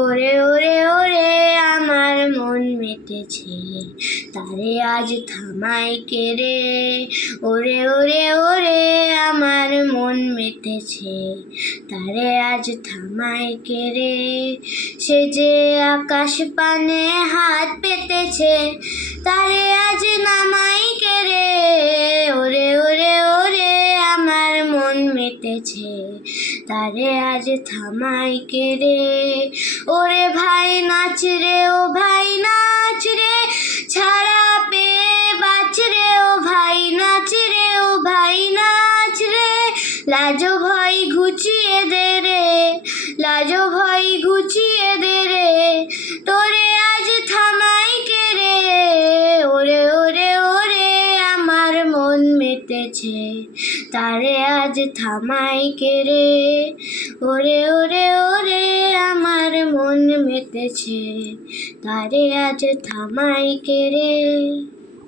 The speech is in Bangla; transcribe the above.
ওরে ওরে ওরে আমার মন মেতেছে, তারে আজ থামাই কে রে। ওরে ওরে ওরে আমার মন মেতেছে, তারে আজ থামাই কে রে। সে যে আকাশ পানে হাত পেতেছে, তারে আজ নামাই কে রে। ওরে ওরে ওরে আমার মন মেতেছে, তারে আজ থামাই কে রে। ওরে ভাই নাচ রে, ও ভাই নাচ রে, ছাড়া পেয়ে বাঁচ রে। ও ভাই নাচ রে, ও ভাই নাচ রে, লাজো ভয় ঘুচিয়ে দে রে, লাজো ভয় ঘুচিয়ে দে রে। তোরে আজ থামাই কে রে। ওরে ওরে ওরে আমার মন মেতেছে, তারে আজ থামাই কে রে। ওরে ওরে ওরে আমার মন মেতেছে, তারে আজ থামাই কে রে।